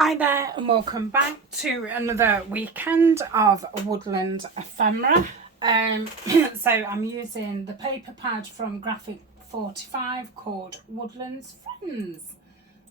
Hi there and welcome back to another weekend of Woodland ephemera. So I'm using the paper pad from Graphic 45 called Woodland's Friends.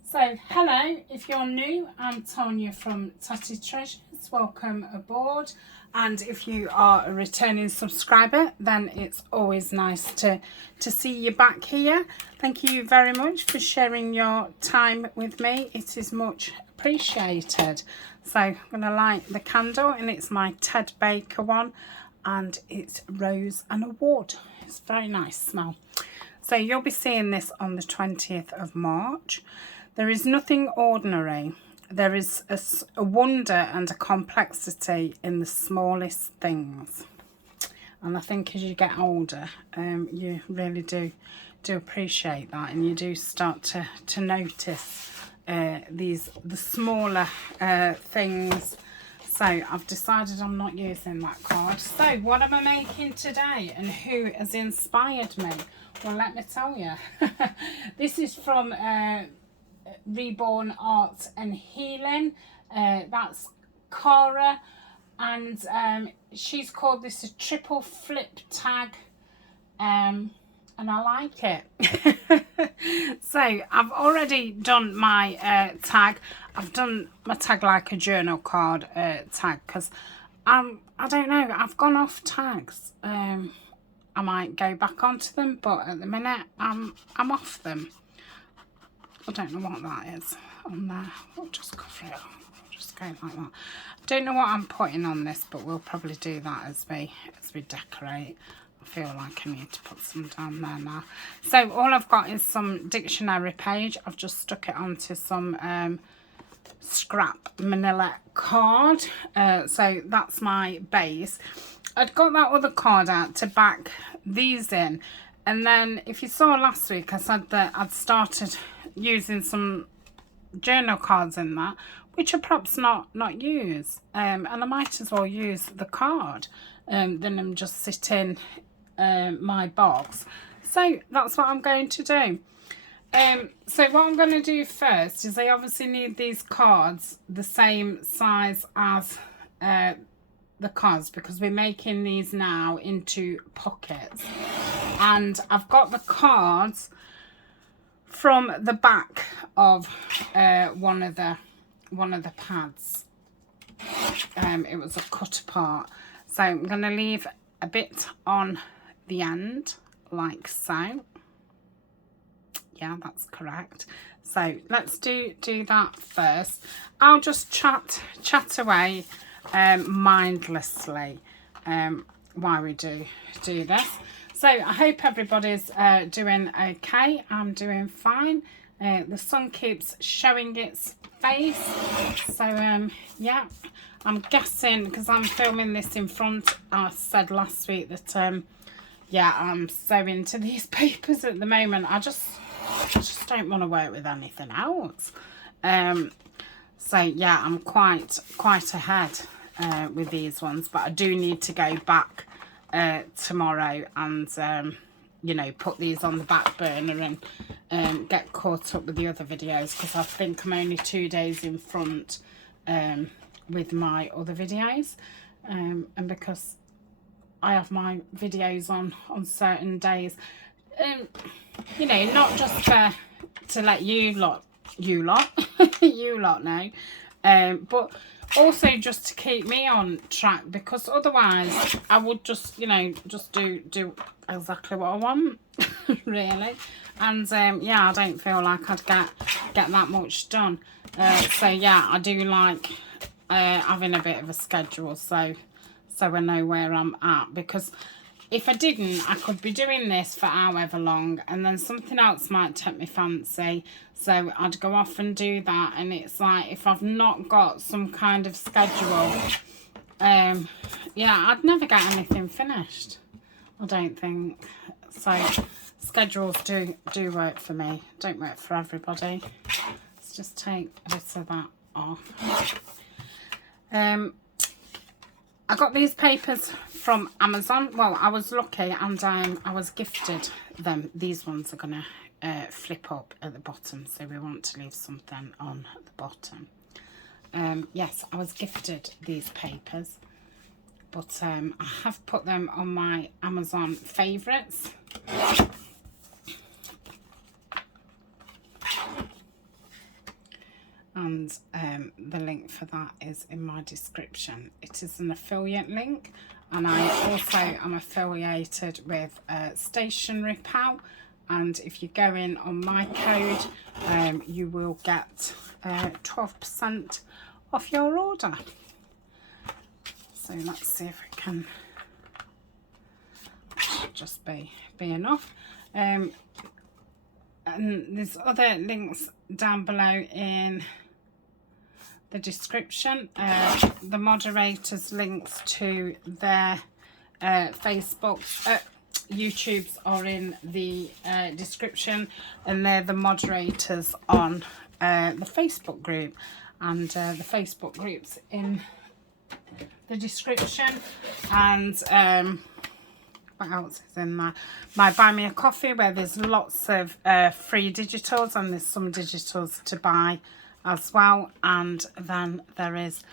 So hello, if you're new, I'm Tania from Tatty Treasure. Welcome aboard, and if you are a returning subscriber, then it's always nice to see you back here. Thank you very much for sharing your time with me. It is much appreciated. So I'm going to light the candle, and it's my Ted Baker one, and it's rose and a wood. It's a very nice smell. So you'll be seeing this on the 20th of March. There is nothing ordinary. There is a wonder and a complexity in the smallest things. And I think as you get older, you really do appreciate that, and you do start to notice the smaller things. So I've decided I'm not using that card. So what am I making today, and who has inspired me? Well, let me tell you. This is from Reborn Art and Healing. That's Cara, and she's called this a triple flip tag, and I like it. So I've already done my tag. I've done my tag like a journal card tag, because I don't know, I've gone off tags. I might go back onto them, but at the minute I'm off them. I don't know what that is on there. We'll just cover it. We'll just go like that. I don't know what I'm putting on this, but we'll probably do that as we decorate. I feel like I need to put some down there now. So all I've got is some dictionary page. I've just stuck it onto some scrap manila card. So that's my base. I'd got that other card out to back these in. And then if you saw last week, I said that I'd started using some journal cards in that, which are perhaps not used, and I might as well use the card than them just sit in my box. So that's what I'm going to do. So what I'm going to do first is I obviously need these cards the same size as the cards, because we're making these now into pockets, and I've got the cards from the back of one of the pads. It was a cut apart, so I'm going to leave a bit on the end like so. Yeah, that's correct. So let's do that first. I'll just chat away mindlessly while we do this. So I hope everybody's doing okay. I'm doing fine. The sun keeps showing its face. So yeah, I'm guessing, because I'm filming this in front, I said last week that yeah, I'm so into these papers at the moment. I just don't want to work with anything else. So yeah, I'm quite ahead with these ones, but I do need to go back tomorrow and you know, put these on the back burner and get caught up with the other videos, because I think I'm only 2 days in front with my other videos, and because I have my videos on certain days, you know, not just to let you lot you lot know, but also just to keep me on track, because otherwise I would just, you know, just do exactly what I want really, and yeah, I don't feel like I'd get that much done. So yeah, I do like having a bit of a schedule, so I know where I'm at, because if I didn't, I could be doing this for however long, and then something else might take me fancy, so I'd go off and do that, and it's like, if I've not got some kind of schedule, yeah, I'd never get anything finished, I don't think. So schedules do work for me, don't work for everybody. Let's just take a bit of that off. I got these papers from Amazon. Well, I was lucky, and I was gifted them. These ones are going to flip up at the bottom, so we want to leave something on the bottom. yes, I was gifted these papers, but I have put them on my Amazon favourites. And the link for that is in my description. It is an affiliate link, and I also am affiliated with Stationery Pal, and if you go in on my code, you will get 12% off your order. So let's see if it can just be enough. And there's other links down below in the description. The moderators' links to their Facebook, YouTubes are in the description, and they're the moderators on the Facebook group, and the Facebook group's in the description. And what else is in there? My Buy Me a Coffee, where there's lots of free digitals, and there's some digitals to buy as well. And then there is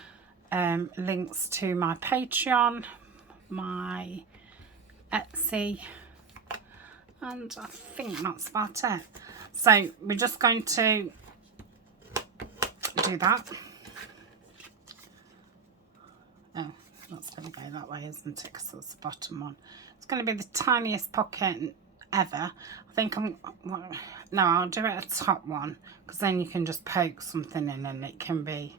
links to my Patreon, my Etsy, and I think that's about it. So we're just going to do that. Oh, that's going to go that way, isn't it? Because that's the bottom one. It's going to be the tiniest pocket ever. I think I'll do it a top one, because then you can just poke something in and it can be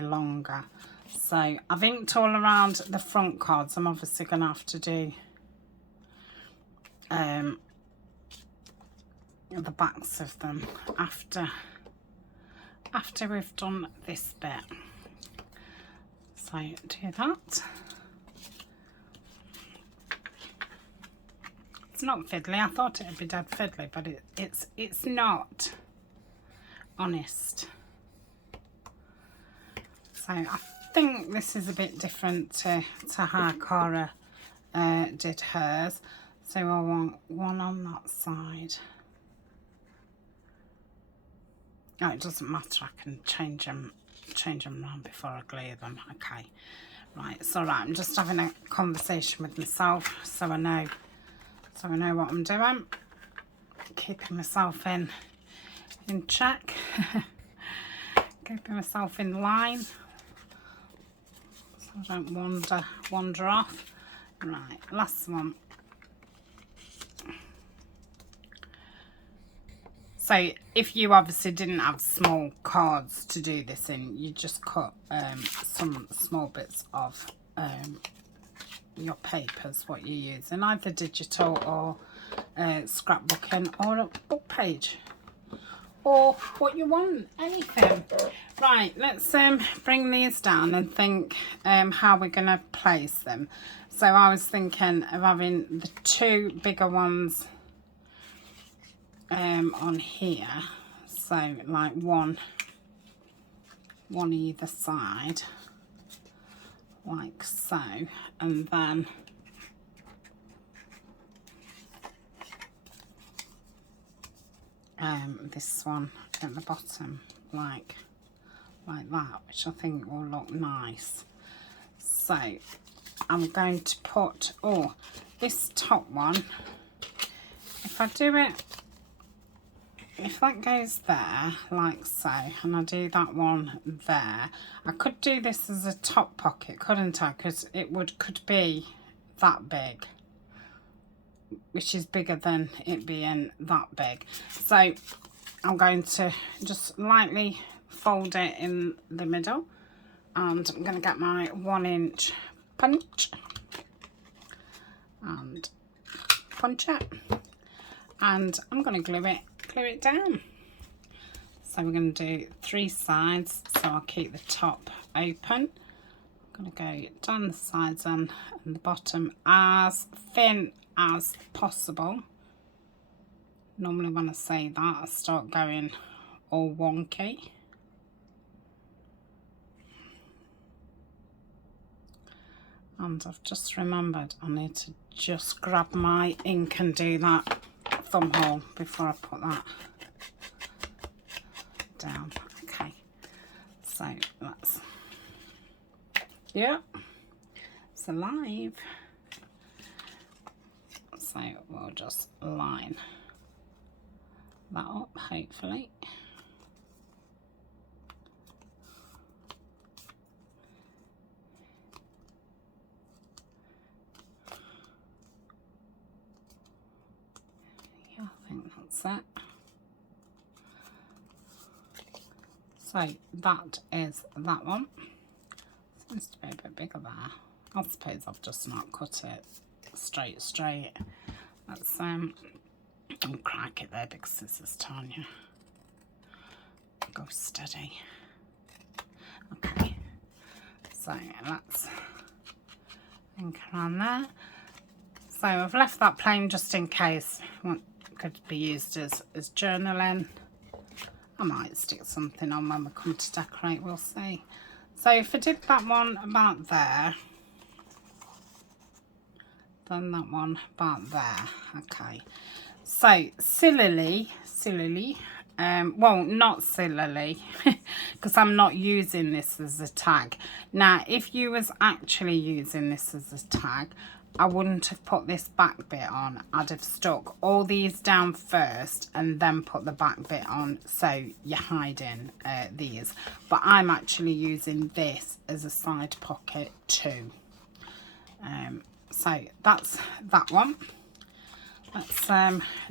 longer. So I've inked all around the front cards. I'm obviously going to have to do the backs of them after we've done this bit. So do that. It's not fiddly. I thought it'd be dead fiddly, but it's not. Honest. So I think this is a bit different to how Cara did hers. So I want one on that side. Oh, it doesn't matter. I can change them around before I glue them. Okay, right. It's all right. I'm just having a conversation with myself, so I know what I'm doing. Keeping myself in check. Keeping myself in line, so I don't wander off. Right, last one. So if you obviously didn't have small cards to do this in, you just cut some small bits of your papers, what you're using, either digital or scrapbooking or a book page, or what you want, anything. Right, let's bring these down and think how we're going to place them. So I was thinking of having the two bigger ones on here, so like one either side, like so, and then this one at the bottom, like that, which I think will look nice. So I'm going to put this top one, if I do it, if that goes there like so, and I do that one there, I could do this as a top pocket, couldn't I? Because it could be that big, which is bigger than it being that big. So I'm going to just lightly fold it in the middle, and I'm going to get my 1-inch punch and punch it, and I'm going to glue it down. So we're going to do 3 sides, so I'll keep the top open. I'm going to go down the sides and the bottom as thin as possible. Normally when I say that, I start going all wonky. And I've just remembered I need to just grab my ink and do that thumb hole before I put that down. Okay, So let's, yeah, it's alive. So we'll just line that up, hopefully. Yeah, I think that's it. So that is that one. Seems to be a bit bigger there. I suppose I've just not cut it straight. Let's crack it there because this is Tania. Go steady. Okay. So let's think around there. So I've left that plain just in case it could be used as journaling. I might stick something on when we come to decorate, we'll see. So if I did that one about there, then that one about there. Okay. So sillily, well, not sillily, because I'm not using this as a tag. Now, if you was actually using this as a tag, I wouldn't have put this back bit on. I'd have stuck all these down first and then put the back bit on, so you're hiding these. But I'm actually using this as a side pocket too. So that's that one. Let's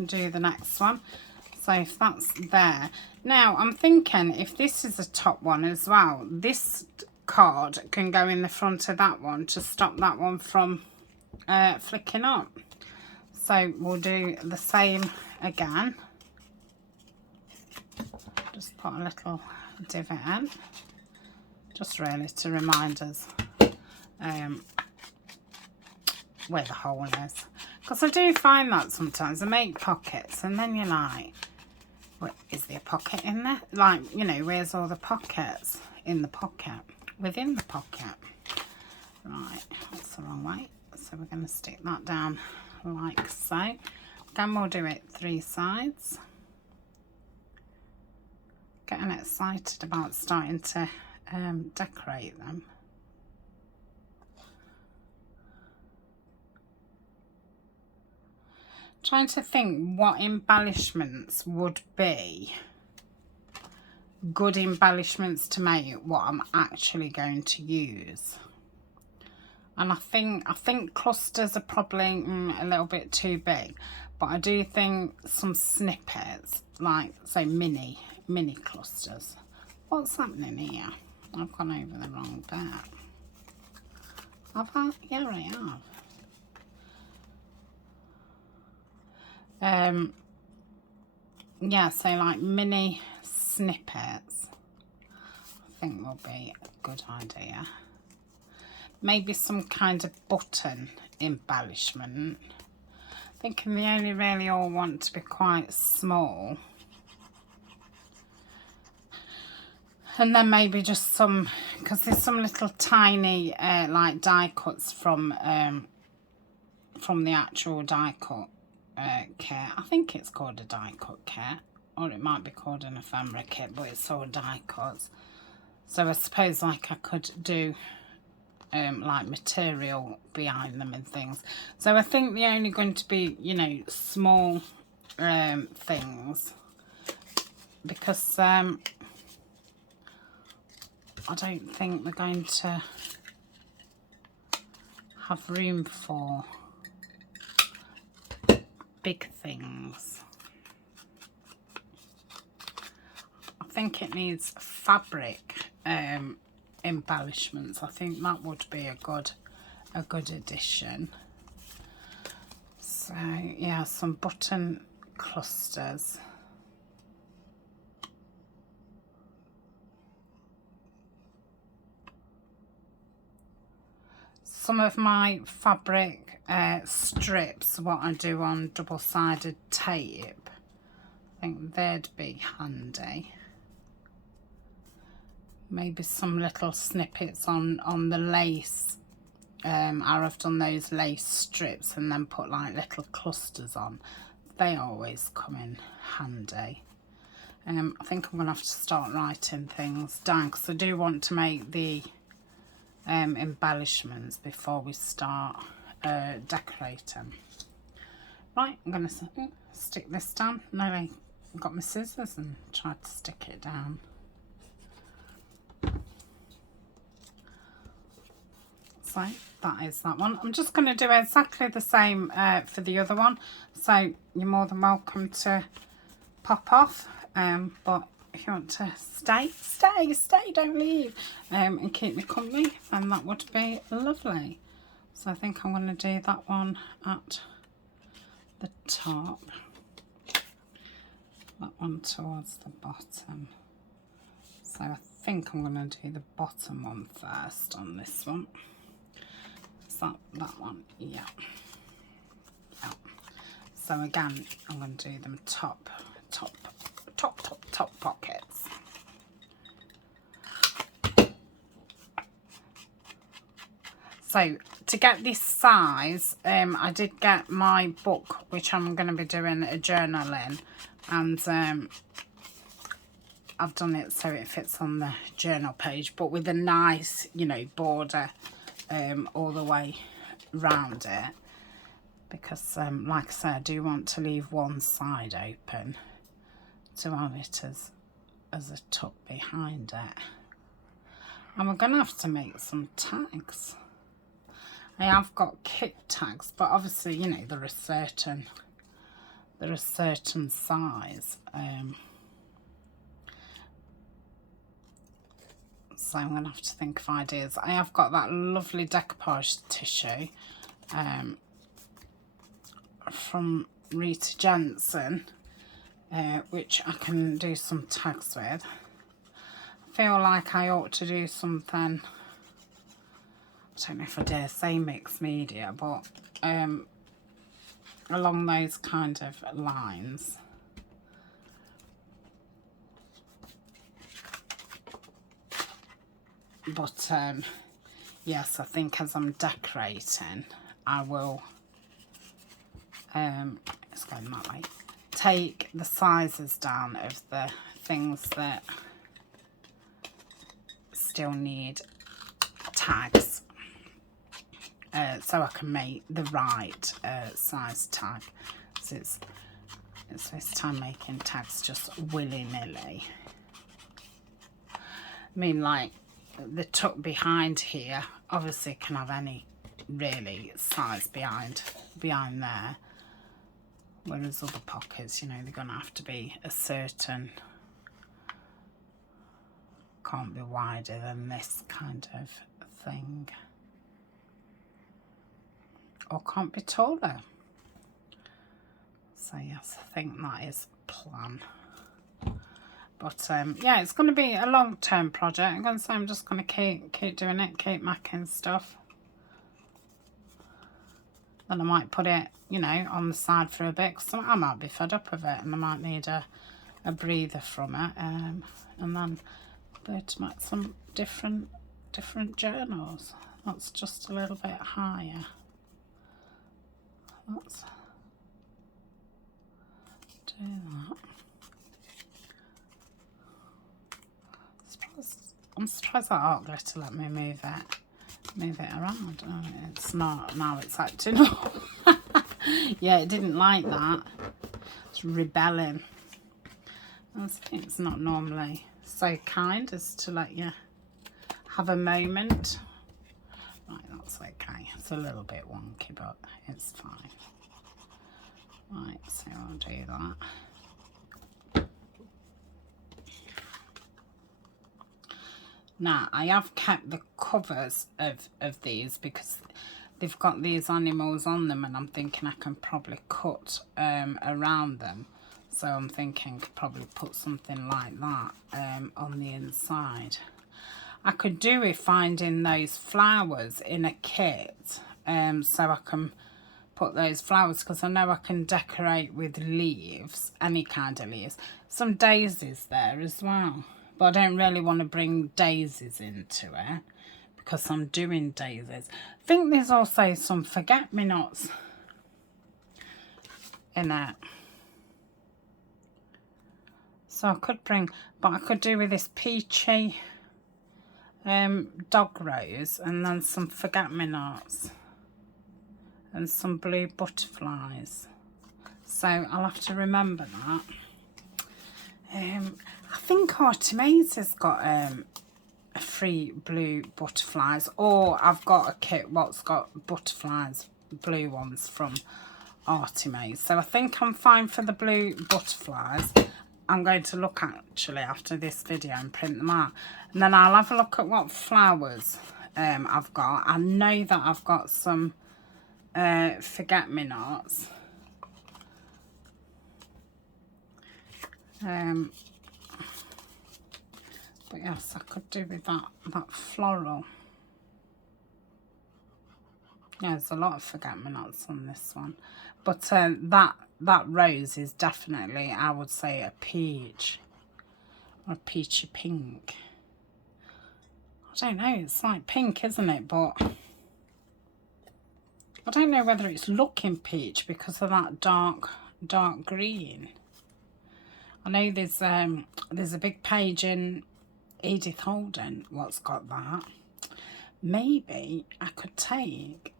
do the next one. So if that's there. Now I'm thinking if this is a top one as well, this card can go in the front of that one to stop that one from flicking up. So we'll do the same again. Just put a little divot in, just really to remind us where the hole is, because I do find that sometimes I make pockets and then you're like, what, is there a pocket in there? Like, you know, where's all the pockets? In the pocket, within the pocket. Right, that's the wrong way. So we're going to stick that down like so. Again, we'll do it 3 sides. Getting excited about starting to decorate them. Trying to think what embellishments would be good embellishments to make what I'm actually going to use. And I think clusters are probably a little bit too big, but I do think some snippets, like say mini clusters. What's happening here? I've gone over the wrong bit. Have I? Yeah, I have. Yeah, so like mini snippets I think will be a good idea. Maybe some kind of button embellishment. Thinking they only really all want to be quite small. And then maybe just some, because there's some little tiny like die cuts from the actual die cut kit. I think it's called a die cut kit, or it might be called an ephemera kit, but it's all die cuts. So I suppose like I could do like material behind them and things. So I think they're only going to be, you know, small things, because I don't think we're going to have room for big things. I think it needs fabric embellishments. I think that would be a good addition. So yeah, some button clusters. Some of my fabric strips, what I do on double-sided tape, I think they'd be handy. Maybe some little snippets on the lace. I've done those lace strips and then put like little clusters on. They always come in handy. I think I'm going to have to start writing things down because I do want to make the embellishments before we start decorating. Right, I'm going to stick this down. Nearly got my scissors and tried to stick it down. So that is that one. I'm just going to do exactly the same for the other one. So you're more than welcome to pop off. But if you want to stay, don't leave, and keep me company, then that would be lovely. So I think I'm going to do that one at the top, that one towards the bottom. So I think I'm going to do the bottom one first on this one. Is that one? Yeah. So again, I'm going to do them top pockets. So to get this size, I did get my book, which I'm going to be doing a journal in, and I've done it so it fits on the journal page, but with a nice, you know, border all the way round it, because like I said, I do want to leave one side open to have it as a tuck behind it. And we're going to have to make some tags. I have got kit tags, but obviously, you know, they're a certain size. So I'm going to have to think of ideas. I have got that lovely decoupage tissue from Rita Jensen, which I can do some tags with. I feel like I ought to do something, I don't know if I dare say mixed media, but along those kind of lines. But yes, I think as I'm decorating, I will, it's going that way, take the sizes down of the things that still need tags, so I can make the right size tag. So it's this time making tags just willy-nilly. I mean, like the tuck behind here obviously can have any really size behind there, whereas other pockets, you know, they're going to have to be a certain, can't be wider than this kind of thing, or can't be taller. So yes, I think that is the plan. But yeah, it's going to be a long-term project. I'm going to say I'm just going to keep doing it, keep making stuff. Then I might put it, you know, on the side for a bit, because I might be fed up of it and I might need a breather from it. And then be able to make some different journals. That's just a little bit higher. Let's do that. I'm surprised that art glitter let me move it around. Oh, it's not, now it's acting up. Yeah, it didn't like that. It's rebelling. It's not normally so kind as to let you have a moment. Right, that's okay. It's a little bit wonky, but it's fine. Right, so I'll do that. Now, I have kept the covers of these because they've got these animals on them, and I'm thinking I can probably cut around them. So I'm thinking probably put something like that on the inside. I could do with finding those flowers in a kit, so I can put those flowers, because I know I can decorate with leaves, any kind of leaves. Some daisies there as well. But I don't really want to bring daisies into it because I'm doing daisies. I think there's also some forget-me-nots in it. So I could bring, but I could do with this peachy dog rose, and then some forget-me-nots and some blue butterflies. So I'll have to remember that. I think Artemisia's got a free blue butterflies, or I've got a kit what's got butterflies, blue ones from Artemis. So I think I'm fine for the blue butterflies. I'm going to look actually after this video and print them out, and then I'll have a look at what flowers I've got. I know that I've got some forget-me-nots. But yes, I could do with that floral. Yeah, there's a lot of forget-me-nots on this one. But that rose is definitely, I would say, a peach. Or a peachy pink. I don't know, it's like pink, isn't it? But I don't know whether it's looking peach because of that dark green. I know there's a big page in Edith Holden what's got that. Maybe I could take,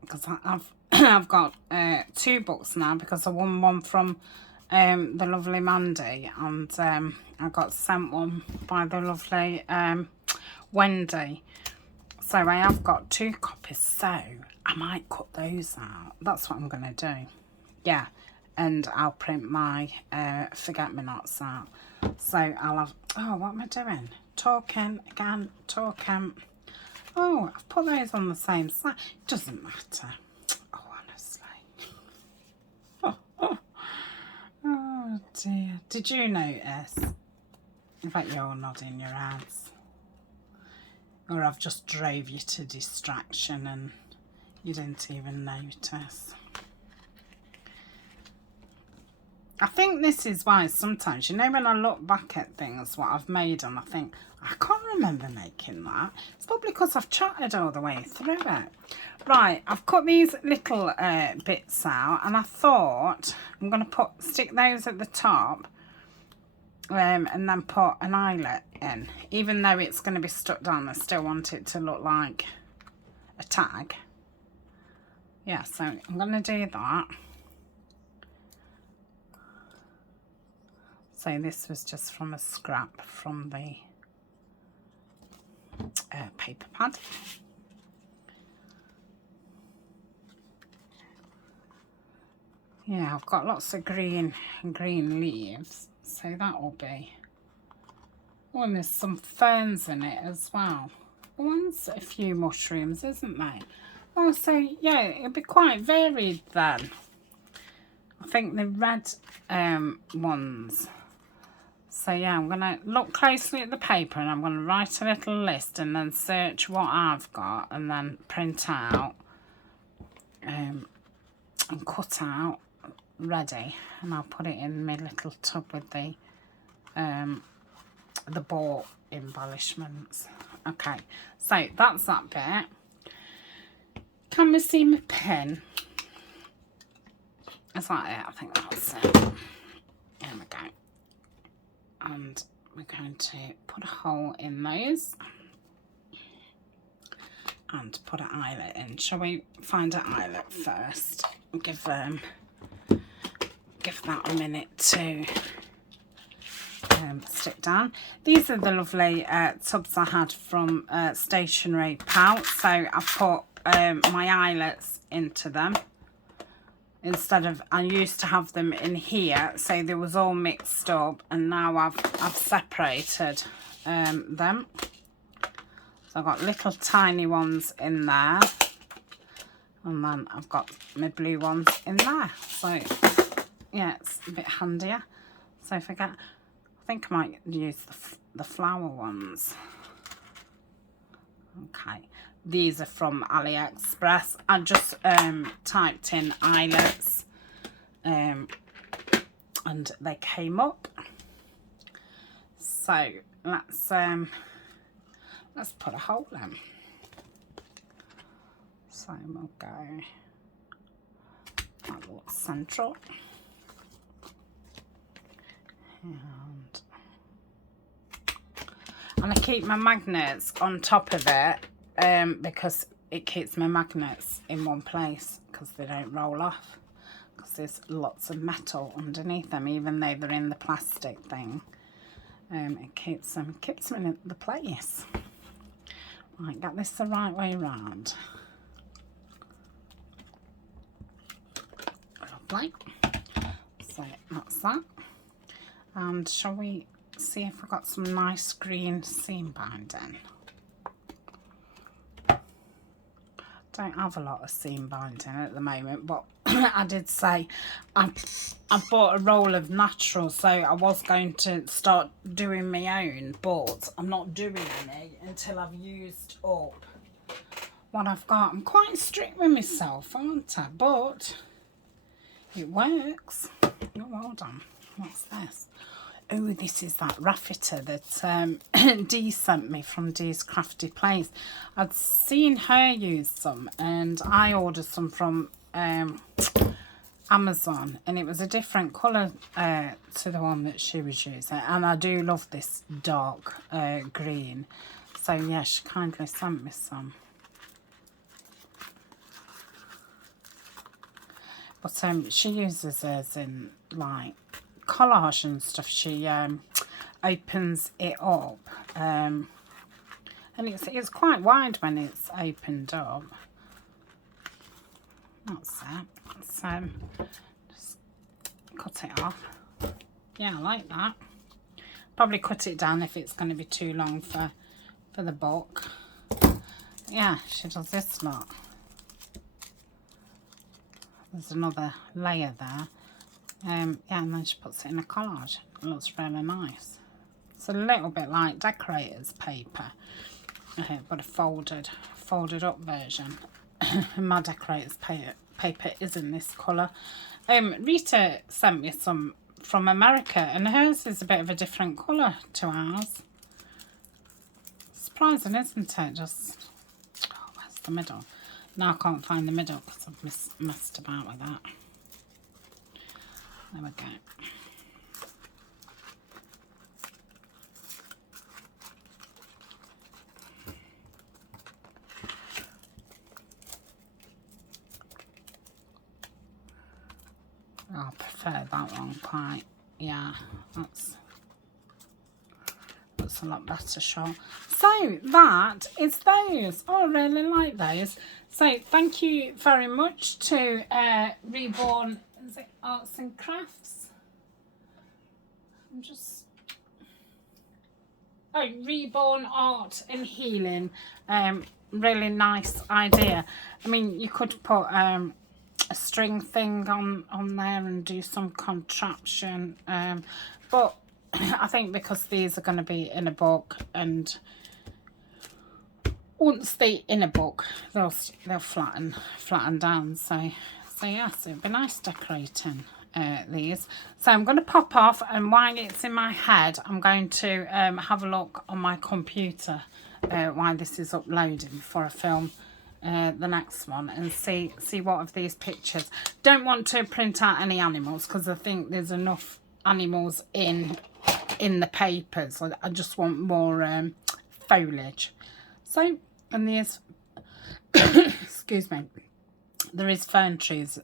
because I've got 2 books now, because I won one from the lovely Mandy, and I got sent one by the lovely Wendy. So I have got 2 copies, so I might cut those out. That's what I'm going to do. Yeah, and I'll print my forget-me-nots out. So I'll have, oh, what am I doing? Talking again, talking. Oh, I've put those on the same side. It doesn't matter. Oh, honestly. Oh dear. Did you notice? In fact, you're all nodding your heads. Or I've just drove you to distraction and you didn't even notice. I think this is why sometimes, you know, when I look back at things, what I've made, and I think, I can't remember making that. It's probably because I've chatted all the way through it. Right, I've cut these little bits out, and I thought I'm going to stick those at the top and then put an eyelet in. Even though it's going to be stuck down, I still want it to look like a tag. Yeah, so I'm going to do that. So this was just from a scrap from the paper pad. Yeah, I've got lots of green leaves, so that will be. Oh, and there's some ferns in it as well. One's a few mushrooms, isn't there? Oh, so yeah, it'll be quite varied then. I think the red ones. So yeah, I'm going to look closely at the paper, and I'm going to write a little list and then search what I've got, and then print out and cut out ready, and I'll put it in my little tub with the bought embellishments. Okay, so that's that bit. Can we see my pen? Is that it? I think that's it. There we go. And we're going to put a hole in those and put an eyelet in. Shall we find an eyelet first? Give that a minute to stick down. These are the lovely tubs I had from Stationery Pal. So I've put my eyelets into them. Instead of, I used to have them in here, so they was all mixed up, and now I've separated them. So I've got little tiny ones in there, and then I've got my blue ones in there. So yeah, it's a bit handier. So I think I might use the flower ones. Okay. These are from AliExpress. I just typed in eyelets and they came up. So let's put a hole in. So we'll go that looks central. And And I keep my magnets on top of it because it keeps my magnets in one place because they don't roll off. Because there's lots of metal underneath them, even though they're in the plastic thing. It keeps them in the place. Right, get this the right way round. Lovely. So that's that. And shall we see if we've got some nice green seam binding? Don't have a lot of seam binding at the moment, but I did say I bought a roll of natural, so I was going to start doing my own, but I'm not doing any until I've used up what I've got. I'm quite strict with myself, aren't I? But it works. Oh, well done. What's this? Oh, this is that raffeter that Dee sent me from Dee's Crafty Place. I'd seen her use some, and I ordered some from Amazon, and it was a different colour to the one that she was using. And I do love this dark green. So, yeah, she kindly sent me some. But she uses hers in, like, collage and stuff. She opens it up, and it's quite wide when it's opened up. That's it. Just cut it off. Yeah, I like that. Probably cut it down if it's going to be too long for the book. Yeah, she does this lot. There's another layer there. Yeah, and then she puts it in a collage. It looks really nice. It's a little bit like decorators paper, but a folded up version. My decorators paper is in this colour. Rita sent me some from America, and hers is a bit of a different colour to ours. Surprising, isn't it? Just, oh, where's the middle? Now I can't find the middle because I've messed about with that. There we go. I prefer that one quite. Yeah, that's a lot better shot. So that is those. Oh, I really like those. So thank you very much to Reborn Arts and Crafts. Reborn Art and Healing. Really nice idea. I mean, you could put a string thing on there and do some contraption, but I think because these are going to be in a book, and once they're in a book, they'll flatten down. So yes, it'd be nice decorating these. So I'm going to pop off, and while it's in my head, I'm going to have a look on my computer while this is uploading before I film the next one, and see what of these pictures. Don't want to print out any animals because I think there's enough animals in the papers. I just want more foliage. So, and there's excuse me, there is fir trees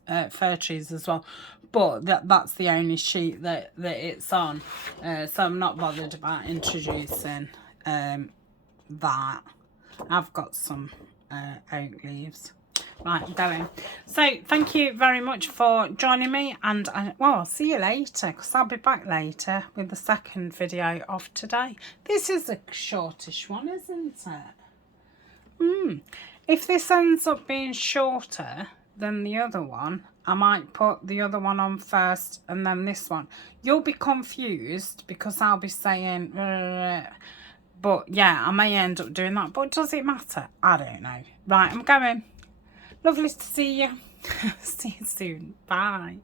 as well, but that's the only sheet that it's on, so I'm not bothered about introducing that. I've got some oak leaves. Right, I'm going. So thank you very much for joining me, and I'll see you later, because I'll be back later with the second video of today. This is a shortish one, isn't it? If this ends up being shorter than the other one, I might put the other one on first and then this one. You'll be confused because I'll be saying but yeah, I may end up doing that, but does it matter? I don't know. Right, I'm going. Lovely to see you. See you soon. Bye.